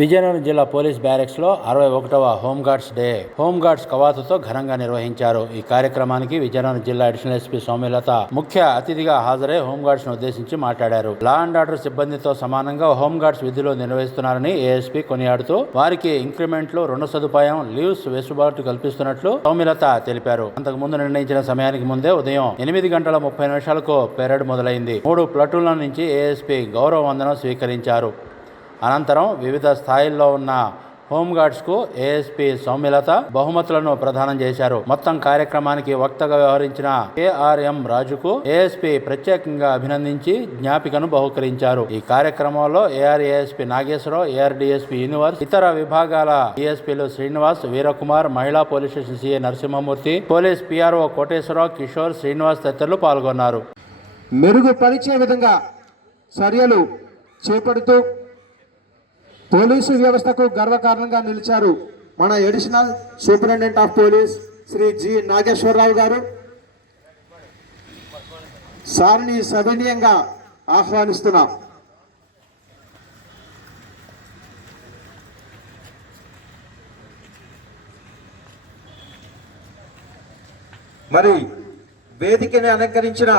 విజయనగరం జిల్లా పోలీస్ బ్యారెక్స్లో అరవై ఒకటవ హోంగార్డ్స్ డే. హోంగార్డ్స్ కవాతుతో ఘనంగా నిర్వహించారు. ఈ కార్యక్రమానికి విజయనగరం జిల్లా అడిషనల్ ఎస్పీ సౌమ్యలత ముఖ్య అతిథిగా హాజరై హోంగార్డ్స్ను ఉద్దేశించి మాట్లాడారు. లా అండ్ ఆర్డర్ సిబ్బందితో సమానంగా హోంగార్డ్స్ విధులు నిర్వహిస్తున్నారని ఏఎస్పీ కొనియాడుతూ వారికి ఇంక్రిమెంట్లు రుణ సదుపాయం లీవ్స్ వెసుబాటు కల్పిస్తున్నట్లు సౌమ్యలత తెలిపారు. అంతకు ముందు నిర్ణయించిన సమయానికి ముందే ఉదయం ఎనిమిది గంటల ముప్పై నిమిషాలకు పెరడ్ మొదలైంది. మూడు ప్లటూన్ల నుంచి ఏఎస్పీ గౌరవ వందనం స్వీకరించారు. అనంతరం వివిధ స్థాయిల్లో ఉన్న హోంగార్డ్స్కు ఏఎస్పీ సౌమ్యలత బహుమతులను ప్రదానం చేశారు. మొత్తం కార్యక్రమానికి వక్తగా వ్యవహరించిన కేఆర్ఎం రాజుకు ఏఎస్పీ ప్రత్యేకంగా అభినందించి జ్ఞాపికను బహుకరించారు. ఈ కార్యక్రమంలో ఏఆర్ఏఎస్పీ నాగేశ్వరరావు ఏఆర్డిఎస్పీ యూనివర్స్ ఇతర విభాగాల డిఎస్పీలు శ్రీనివాస్ వీరకుమార్ మహిళా police station CA Narasimhamurthy police PRO Koteswararao Kishore Srinivas తదితరులు పాల్గొన్నారు. మెరుగుపరిచే విధంగా చర్యలు చేపడుతూ పోలీసు వ్యవస్థకు గర్వకారణంగా నిలిచారు మన additional superintendent of police Sri G Nageswararao గారు. సార్ని సవినీయంగా ఆహ్వానిస్తున్నాం. మరి వేదికని అలంకరించిన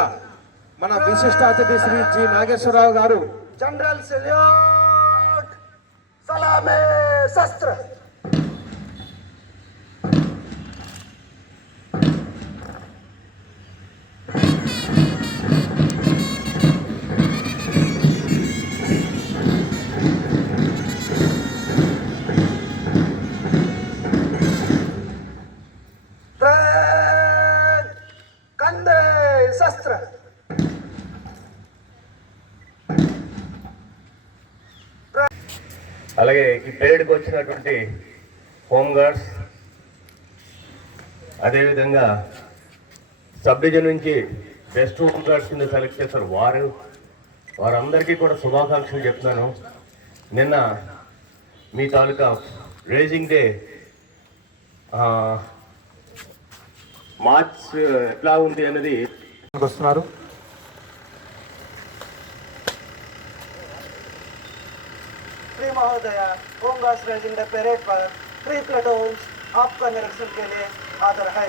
మన విశిష్ట అతిథి శ్రీ జి నాగేశ్వరరావు గారు. జనరల్ సెల్యూట్ कला में शस्त्र। అలాగే ఈ పెరేడ్కి వచ్చినటువంటి హోమ్ గార్డ్స్ అదేవిధంగా సబ్ డివిజన్ నుంచి బెస్ట్ హోమ్ గార్డ్స్ కింద సెలెక్ట్ చేస్తారు వారు వారందరికీ కూడా శుభాకాంక్షలు చెప్తున్నాను. నిన్న మీ తాలూకా రేజింగ్ డే మార్చ్ ఎట్లా ఉంది అనేది వస్తున్నారు. महोदय होमगार्ड्स रेजिंग द परेड पर थ्री प्लेटून आपका निरीक्षण के लिए हाजिर है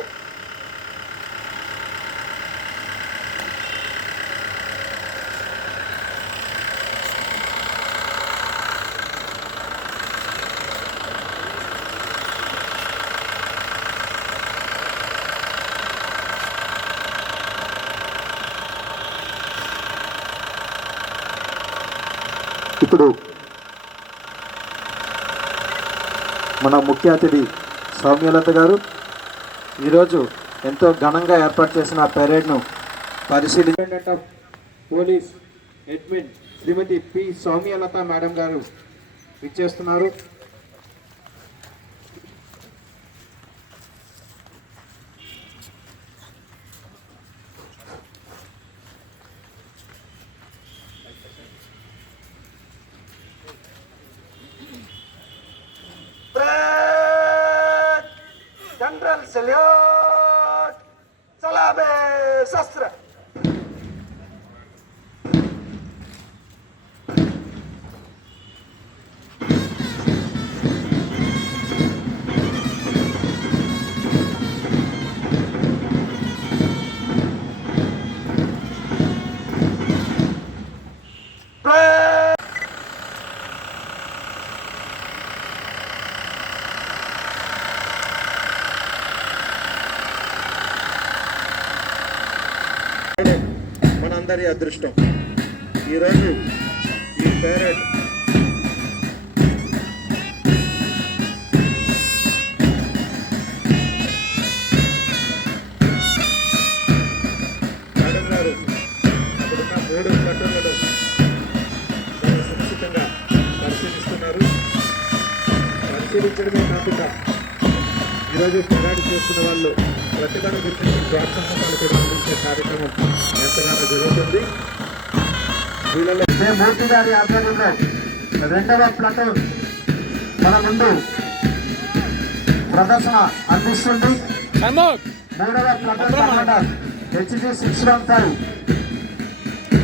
ఇప్పుడు మన ముఖ్య అతిథి సౌమ్యలత గారు ఈరోజు ఎంతో ఘనంగా ఏర్పాటు చేసిన పెరేడ్ను పరిశీలించండి of police admin Srimati P Soumyalatha madam గారు విచ్చేస్తున్నారు. नक्सल्योट चला बे शस्त्र। మనందరి అదృష్టం. ఈరోజు ఈ పేరెడ్ మేడం గారు అక్కడున్న మూడు ప్లటూన్లను చాలా సునిశ్చితంగా పరిశీలిస్తున్నారు. పరిశీలించడమే కాకుండా ఈరోజు పెరాడు చేస్తున్న వాళ్ళు ప్రతిభను గుర్తించి ప్రోత్సాహకాలు కూడా అందించే కార్యక్రమం జరుగుతుంది వీళ్ళలో మూర్తి గారి ఆధ్వర్యంలో రెండవ ప్లటూన్ మన ముందు ప్రదర్శన అందిస్తుంది. మూడవ platoon commander HG six one five.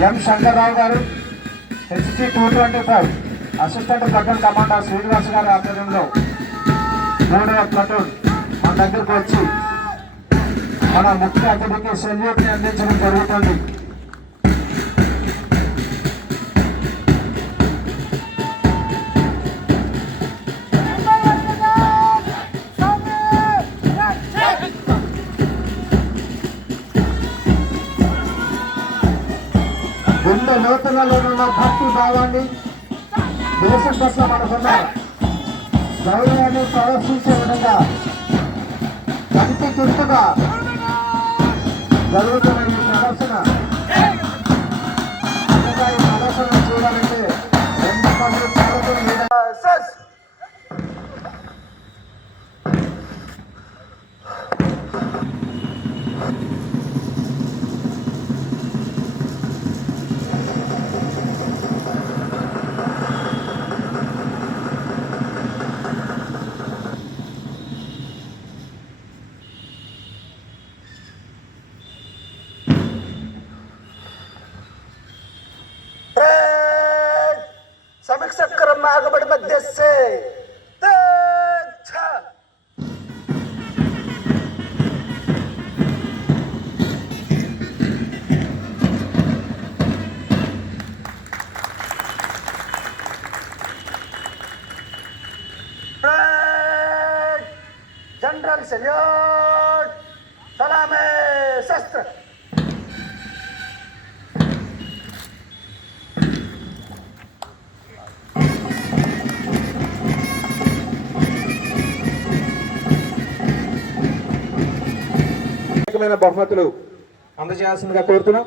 M Shankarrao గారు HG two twenty five assistant platoon commander Srinivas గారి ఆధ్వర్యంలో మూడవ ప్లటూన్ మన దగ్గరకు వచ్చి మన ముఖ్య అతిథికి సెల్యూట్ని అందించడం జరుగుతుంది. గుండె లోతులలో ఉన్న భక్తి భావాన్ని దేశం పట్ల మనకున్న గౌరవాన్ని ప్రదర్శించే విధంగా కంటి తుట్టుగా జరుగుతున్న ఈ ప్రదర్శన रबड़ मध्य से। जनरल सल्यूट सलामे शस्त्र। ప్రత్యేకమైన బహుమతులు అందజేయాల్సిందిగా కోరుతున్నాం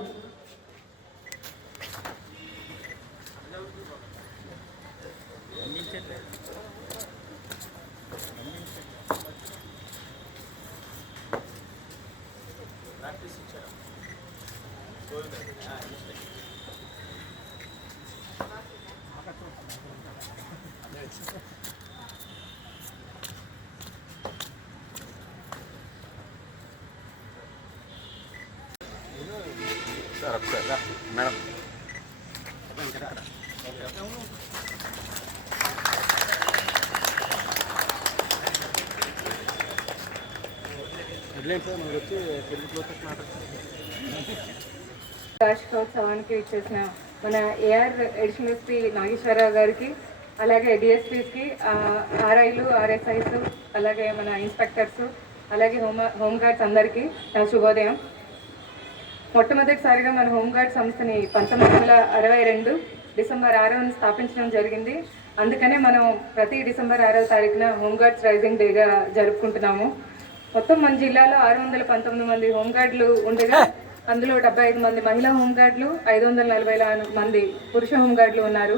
Thank you. వార్షికోత్సవానికి ఇచ్చేసిన మన ఏఆర్ అడిషనల్ ఎస్పీ నాగేశ్వరరావు గారికి అలాగే డిఎస్పీస్కి ఆర్ఐలు ఆర్ఎస్ఐస్ అలాగే మన ఇన్స్పెక్టర్స్ అలాగే హోమ్ హోంగార్డ్స్ అందరికీ శుభోదయం. మొట్టమొదటిసారిగా మన హోంగార్డ్ సంస్థని పంతొమ్మిది వందల అరవై రెండు డిసెంబర్ ఆరవన స్థాపించడం జరిగింది. అందుకనే మనం ప్రతి డిసెంబర్ ఆరవ తారీఖున హోంగార్డ్స్ రైజింగ్ డేగా జరుపుకుంటున్నాము. మొత్తం మన జిల్లాలో ఆరు వందల పంతొమ్మిది మంది హోంగార్డులు ఉండగా అందులో డెబ్బై ఐదు మంది మహిళా హోంగార్డులు ఐదు వందల నలభై మంది పురుష హోంగార్డులు ఉన్నారు.